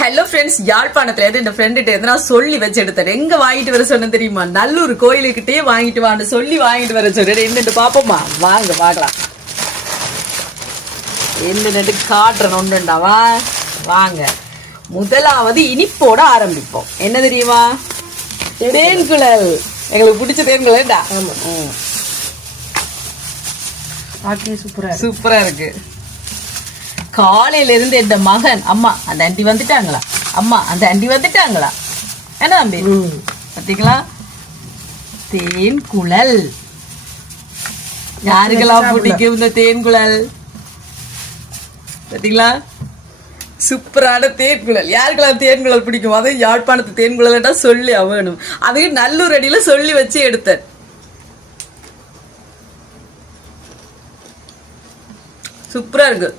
Hello friends, யாழ்ப்பாணத்துல இருந்து இந்த ஃப்ரெண்டுகிட்ட இருந்து நான் சொல்லி வச்சு எடுத்தேன். எங்க வாங்கிட்டு வர சொன்ன தெரியுமா? நல்லூர் கோயிலுக்கிட்டே வாங்கிட்டு வான்னு சொல்லி வாங்கிட்டு வர சொல்றேன். என்னட்டு பாப்போமா? வாங்க பார்க்கலாம். என்னட்டு காட்டுறேன் ஒன்றுண்டாவா? வாங்க. முதலாவது இனிப்போட ஆரம்பிப்போம். என்ன தெரியுமா? தேன்குழல். எங்களுக்கு பிடிச்ச தேன்குழல்டா. சூப்பரா இருக்கு. காலையில இருந்து இந்த மகன் அம்மா அந்த ஆண்டி வந்துட்டாங்களா, அம்மா அந்த ஆண்டி வந்துட்டாங்களா, என்ன தம்பி பாத்தீங்களா? தேன்குழல் யாருக்கெல்லாம் பிடிக்கும் இந்த தேன்குழல்? பாத்தீங்களா? சூப்பரான தேன்குழல். யாருக்கெல்லாம் தேன்குழல் பிடிக்கும்? அதுவும் யாழ்ப்பாணத்து தேன்குழல்டா சொல்லி அவனும் அதுக்கு நல்லூர் அடியில சொல்லி வச்சு எடுத்தேன். சூப்பரா இருக்கு.